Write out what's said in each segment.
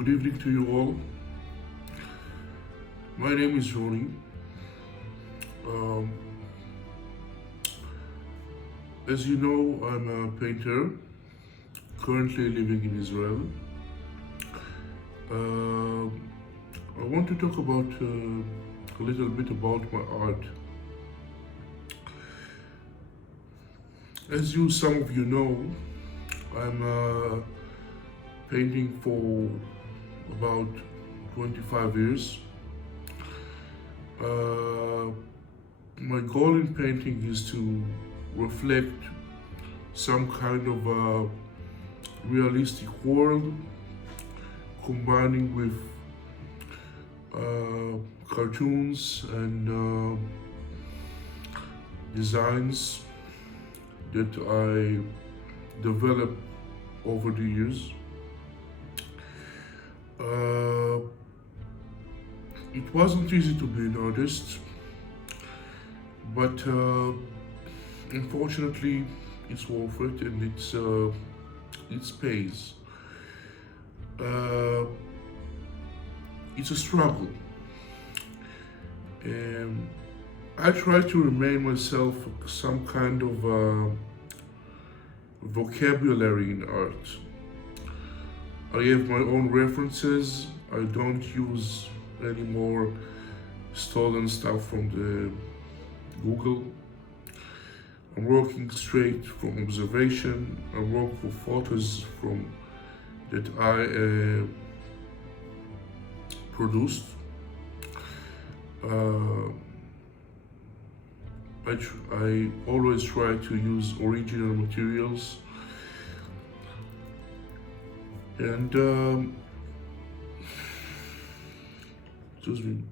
Good evening to you all. My name is Ronnie. Um, as you know, I'm a painter, currently living in Israel. I want to talk about a little bit about my art. As some of you know, I'm painting for about 25 years. My goal in painting is to reflect some kind of realistic world, combining with cartoons and designs that I developed over the years. It wasn't easy to be an artist, but unfortunately, it's worth it and it pays. Uh, it's a struggle, and I try to remain myself some kind of vocabulary in art. I have my own references. I don't use any more stolen stuff from the Google. I'm working straight from observation. I work for photos from that I produced. I always try to use original materials and excuse me.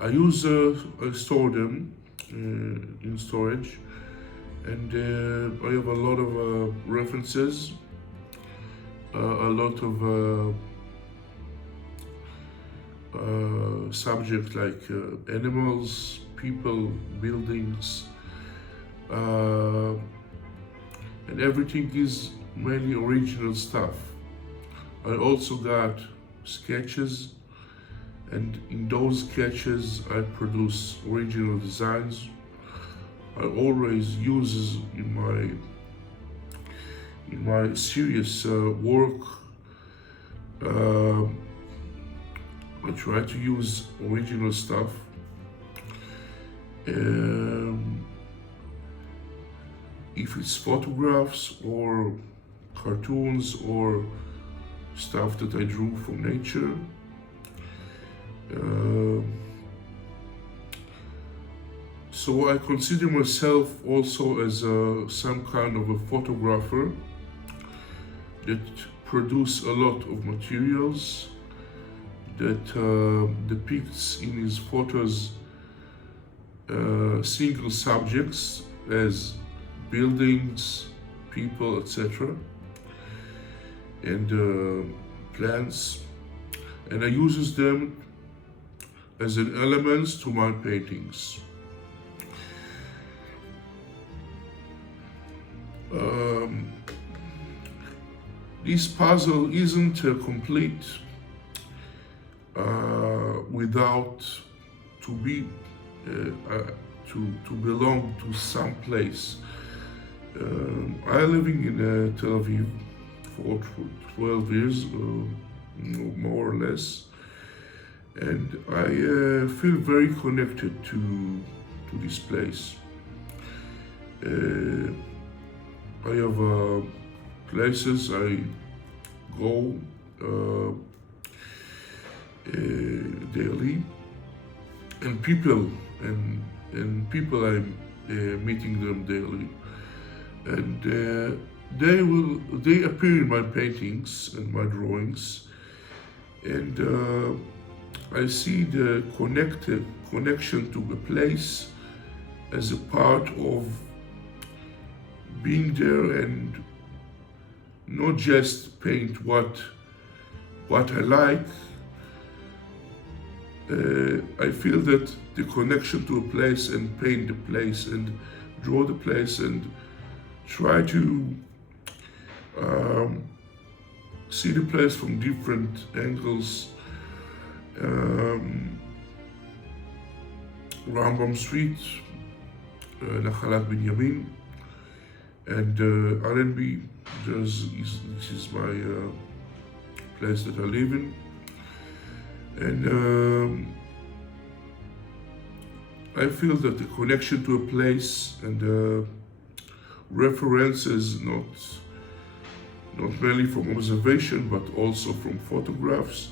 I store them in storage, and I have a lot of references, a lot of subjects like animals, people, buildings, and everything is mainly original stuff. I also got sketches, and in those sketches I produce original designs. I always use in my serious work. I try to use original stuff. If it's photographs or cartoons or stuff that I drew from nature. So I consider myself also as some kind of a photographer that produce a lot of materials that depicts in his photos single subjects as buildings, people, etc. and plants, and I uses them as an elements to my paintings. This puzzle isn't complete without to be to belong to some place. I'm living in Tel Aviv for 12 years, more or less, and I feel very connected to this place. I have places I go daily, and people I'm meeting them daily, and they appear in my paintings and my drawings, and I see the connection to the place as a part of being there, and not just paint what I like, I feel that the connection to a place and paint the place and draw the place and try to um, see the place from different angles. Um, Rambam Street, Nachalat Binyamin, and Allenby. This is my place that I live in, and I feel that the connection to a place and references not merely from observation but also from photographs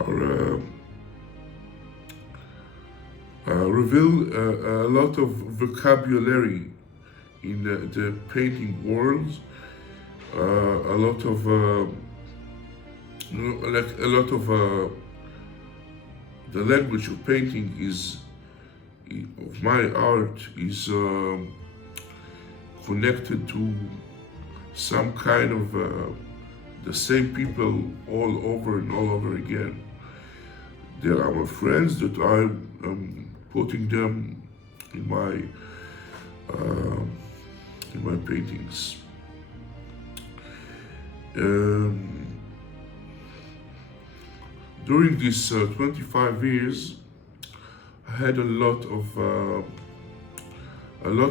are reveal a lot of vocabulary in the painting world, a lot of the language of painting is of my art is connected to some kind of the same people all over and all over again. There are my friends that I'm putting them in my paintings. During these 25 years, I had a lot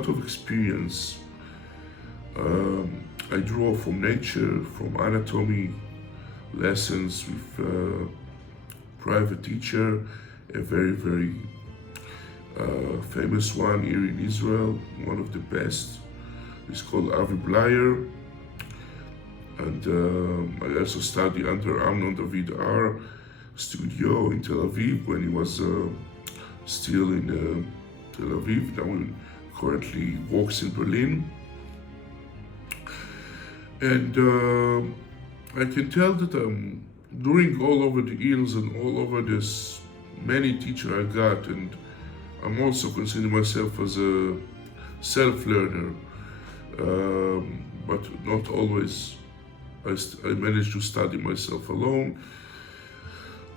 of experience. I draw from nature, from anatomy lessons with a private teacher, a very famous one here in Israel, one of the best. He's called Avi Bleier. And I also studied under Amnon David R. studio in Tel Aviv when he was still in Tel Aviv. Now he currently works in Berlin. And I can tell that during all over the years and all over this many teachers I got, and I'm also considering myself as a self-learner, but not always. I managed to study myself alone.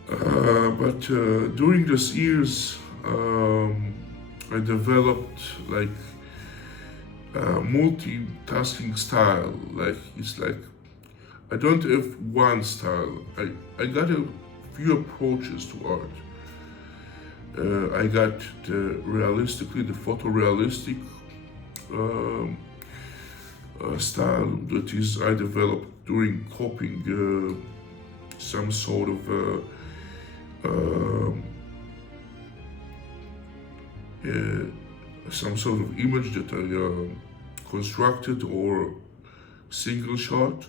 But during these years, I developed like multitasking style. Like it's like I don't have one style. I got a few approaches to art. I got the photorealistic style that is I developed during copying some sort of image that I constructed or single shot.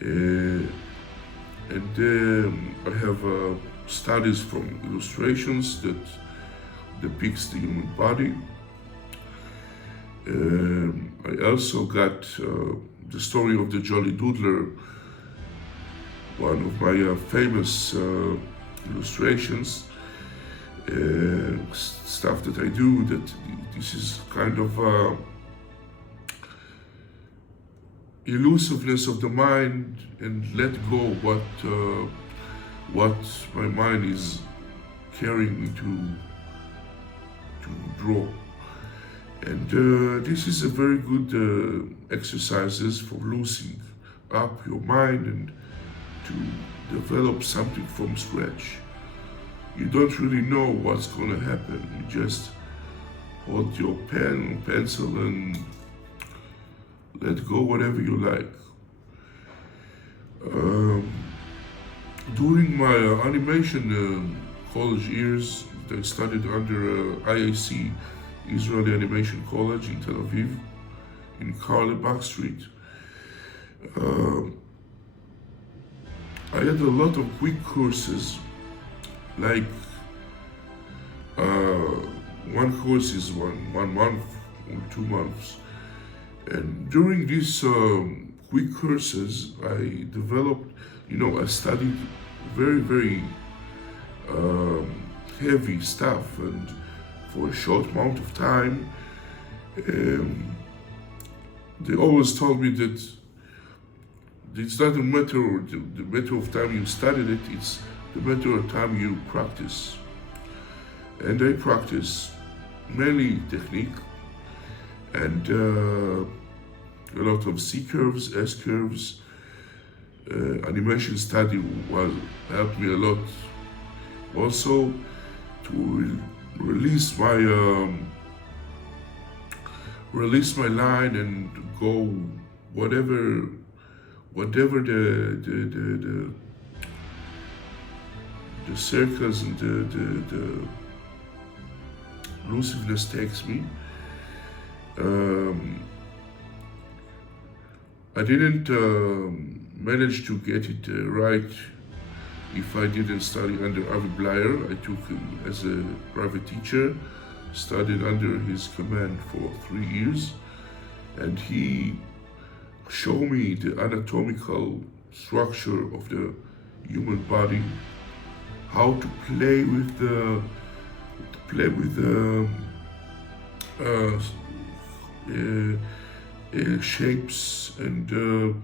And I have studies from illustrations that depicts the human body. I also got the story of the Jolly Doodler, one of my famous illustrations, stuff that I do, that this is kind of elusiveness of the mind and let go what my mind is carrying me to draw. And this is a very good exercises for loosening up your mind and to develop something from scratch. You don't really know what's going to happen. You just hold your pen or pencil and let go whatever you like. During my animation college years, I studied under IAC, Israeli Animation College in Tel Aviv, in Karl Bach Street. I had a lot of quick courses, like one course is one month or 2 months. And during these quick courses, I developed, I studied very heavy stuff, and for a short amount of time, they always told me that it doesn't matter the matter of time you studied it, it's the better time you practice. And I practice mainly technique and a lot of C curves, S curves. Animation study will help me a lot. Also, to release my line and go whatever the circles and the elusiveness takes me. I didn't manage to get it right if I didn't study under Avi Bleier. I took him as a private teacher, studied under his command for 3 years, and he showed me the anatomical structure of the human body, how to play with the shapes and to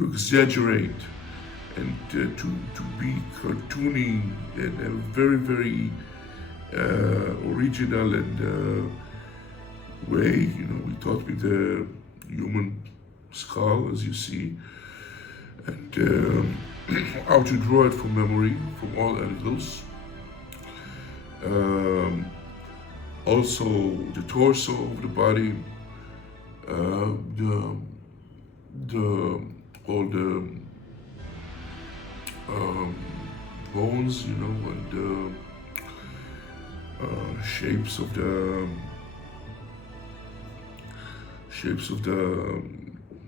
exaggerate and to be cartoony in a very original and way. You know, he taught me the human skull, as you see, and how to draw it from memory, from all angles. Also, the torso of the body, all the bones, you know, and shapes of the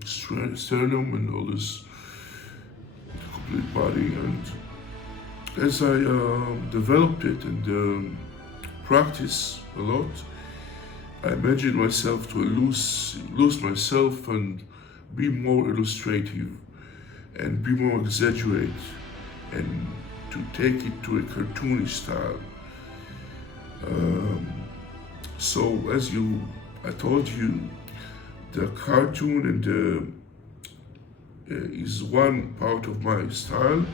sternum and all this, the complete body. And as I developed it and practice a lot, I imagine myself to lose myself and be more illustrative and be more exaggerate and to take it to a cartoonish style. So as I told you, the cartoon and is one part of my style.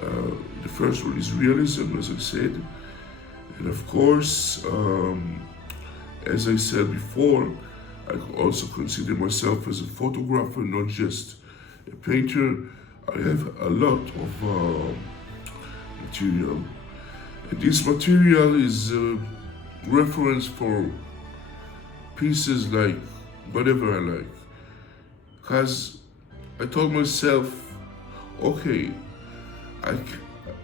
The first one is realism, as I said, and of course, as I said before, I also consider myself as a photographer, not just a painter. I have a lot of material, and this material is a reference for pieces like whatever I like. Because I told myself, okay,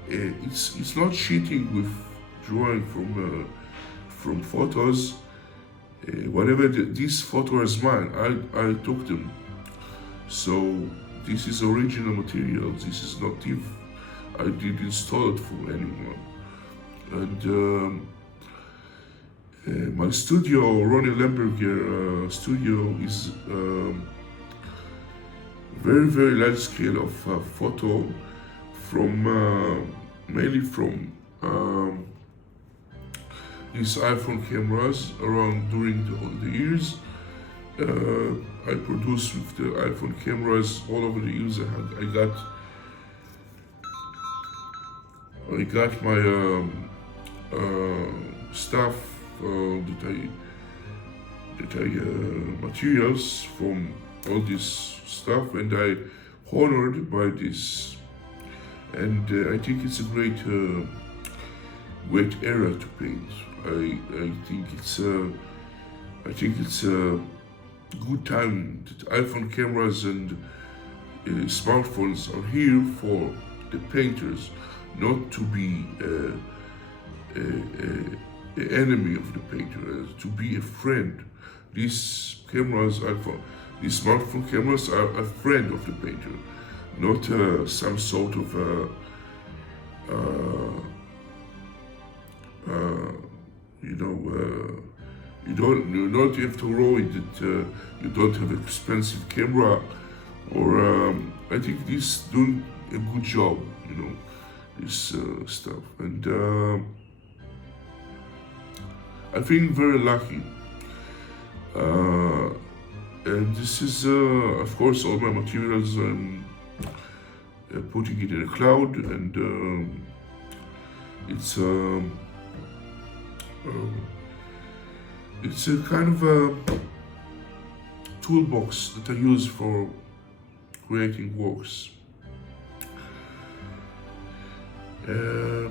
it's not cheating with drawing from photos. Whatever this photo is mine, I took them. So this is original material. This is not if I didn't install it for anyone. And my studio, Ronnie Lemberger studio, is very large scale of photo from mainly from these iPhone cameras around during the years. I produced with the iPhone cameras all over the years. I got my stuff materials from all this stuff, and I honored by this. And I think it's a great era to paint. I think it's a good time that iPhone cameras and smartphones are here for the painters, not to be an enemy of the painter, to be a friend. These smartphone cameras are a friend of the painter, not some sort of you don't have to worry that you don't have an expensive camera, or I think this doing a good job, this stuff, and I feel very lucky. And this is, of course, all my materials putting it in a cloud, and it's uh, it's a kind of a toolbox that I use for creating works. Uh,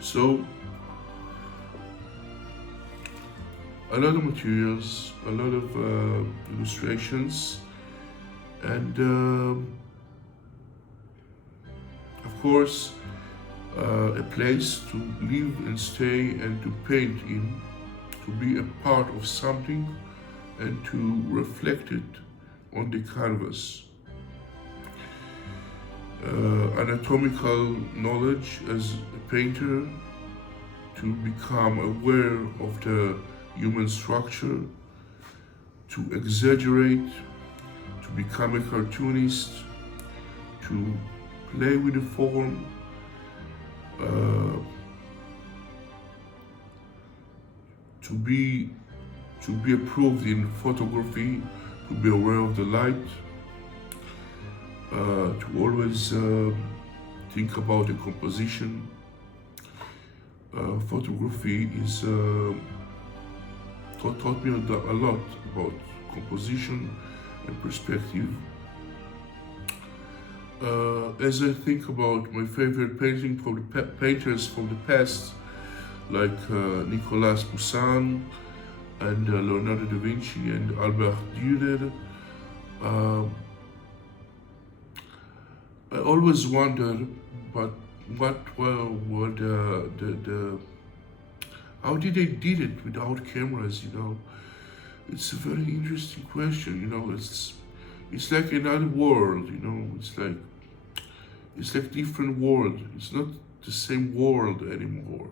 so a lot of materials, a lot of illustrations, and of course a place to live and stay and to paint in, to be a part of something and to reflect it on the canvas. Anatomical knowledge as a painter, to become aware of the human structure, to exaggerate, to become a cartoonist, to play with the form, to be approved in photography, to be aware of the light, to always think about the composition. Photography is taught me a lot about composition and perspective. As I think about my favorite painting from the painters from the past, like Nicolas Poussin and Leonardo da Vinci and Albert Dürer, I always wonder, but what were the how did they did it without cameras? It's a very interesting question. It's like another world. It's like different world. It's not the same world anymore.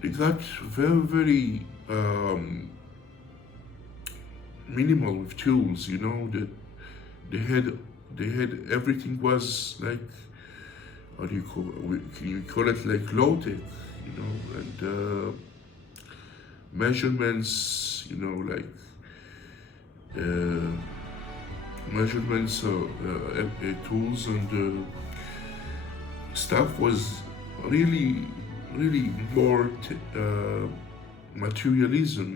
They got very, very minimal with tools. That they had everything was like, how do you call it? Can you call it like low tech? And measurements. Like measurements, tools and stuff was really, really more materialism.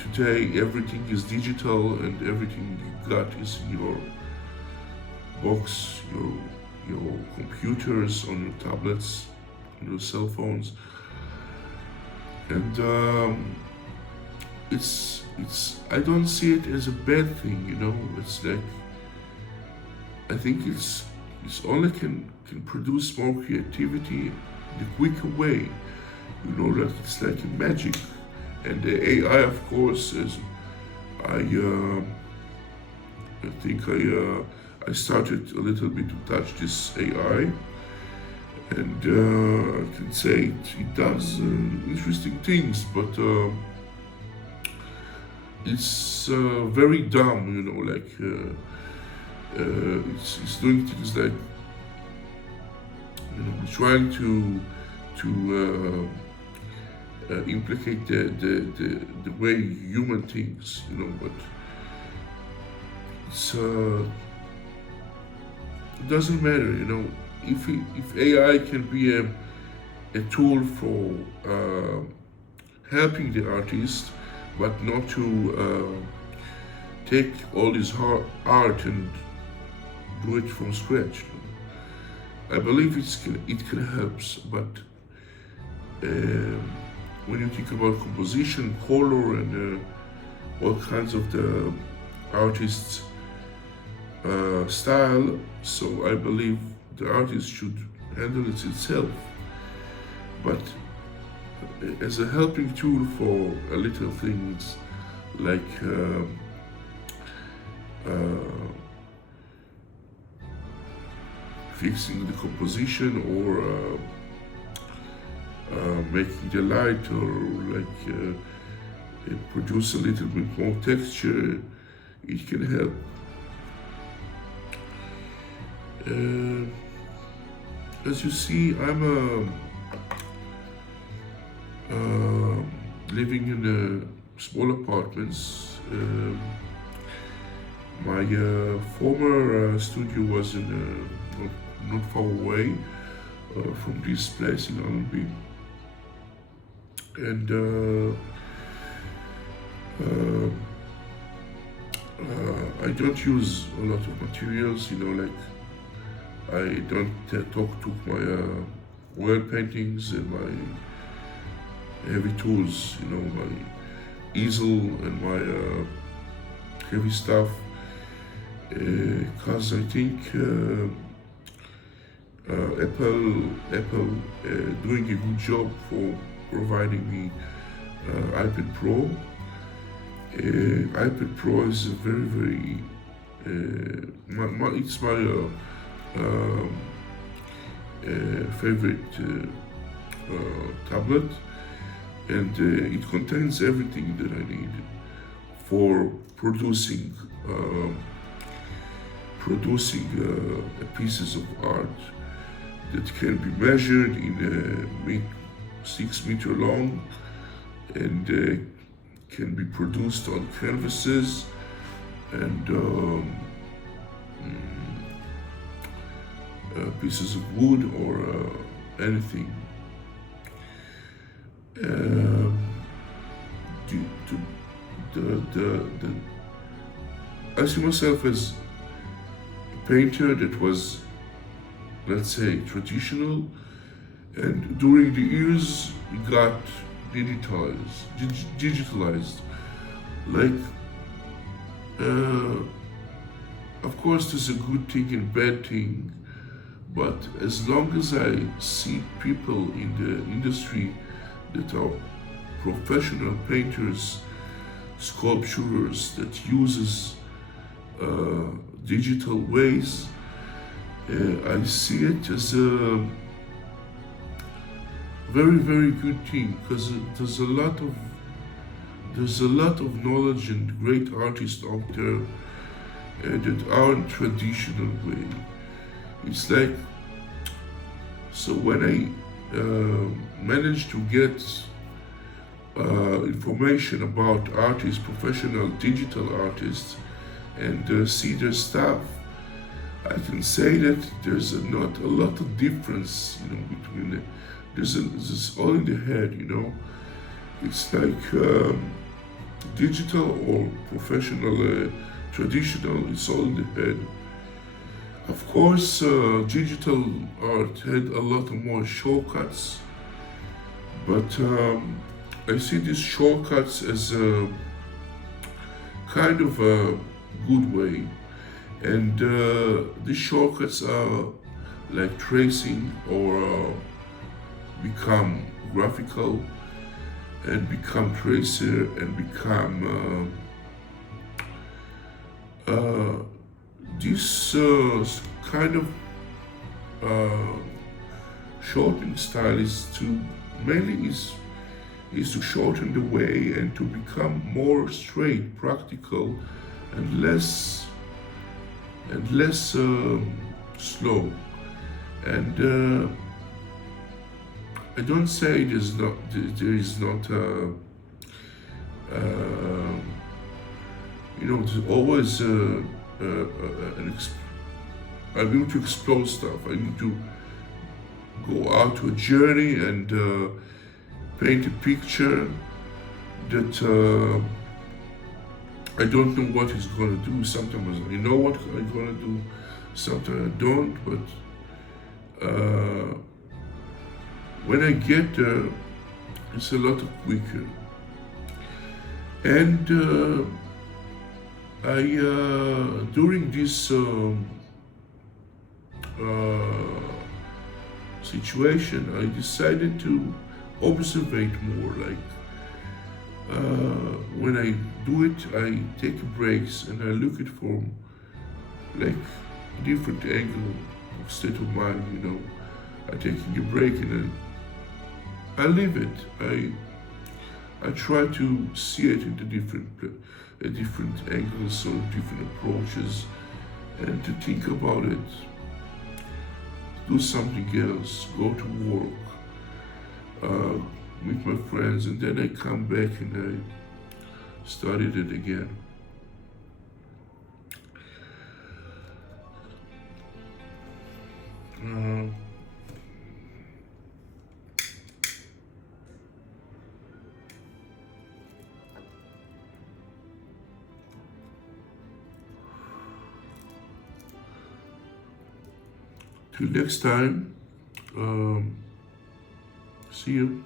Today everything is digital and everything you got is in your box, your computers, on your tablets, on your cell phones, and it's I don't see it as a bad thing. It's like, I think it's only can produce more creativity the quicker way. That it's like a magic. And the AI, of course, is I think I started a little bit to touch this AI, and I can say it does interesting things, but it's very dumb. Like it's doing things like trying to implicate the way human thinks, but it's it doesn't matter, if AI can be a tool for helping the artist, but not to take all his art and do it from scratch. I believe it can help, but when you think about composition, color, and all kinds of the artist's style, so I believe the artist should handle it itself. But as a helping tool for a little things like fixing the composition or making the light, or like produce a little bit more texture, it can help. As you see, uh, living in small apartments. My former studio was in not far away from this place in Allenby, and I don't use a lot of materials, like I don't talk to my oil paintings and my heavy tools, my easel and my heavy stuff, because I think Apple doing a good job for providing me iPad Pro. iPad Pro is a very it's my favorite tablet, and it contains everything that I need for producing pieces of art that can be measured in 6 meter long and can be produced on canvases and pieces of wood or anything. I see myself as a painter that was, let's say, traditional, and during the years it got digitalized. Like, of course, there's a good thing and bad thing, but as long as I see people in the industry that are professional painters, sculptors that uses digital ways, I see it as a very good thing, because there's a lot of knowledge and great artists out there that aren't traditional way. It's like, so when I managed to get information about artists, professional digital artists, and see their stuff, I can say that there's not a lot of difference, between the. There's all in the head, It's like digital or professional, traditional. It's all in the head. Of course, digital art had a lot more shortcuts, but I see these shortcuts as a kind of a good way, and these shortcuts are like tracing or become graphical and become tracer and become this kind of shortening style is to mainly is to shorten the way and to become more straight, practical, and less slow. And I don't say there is not there's always I need to explore stuff. I need to go out to a journey and paint a picture that I don't know what he's gonna do. Sometimes I know what I'm gonna do, sometimes I don't, but when I get there, it's a lot quicker. And I during this situation, I decided to observe more. Like when I do it, I take breaks and I look it from like different angle of state of mind. I taking a break and I leave it. I try to see it into different angles or different approaches, and to think about it. Do something else. Go to work. meet my friends, and then I come back and I studied it again. Uh, till next time, see you.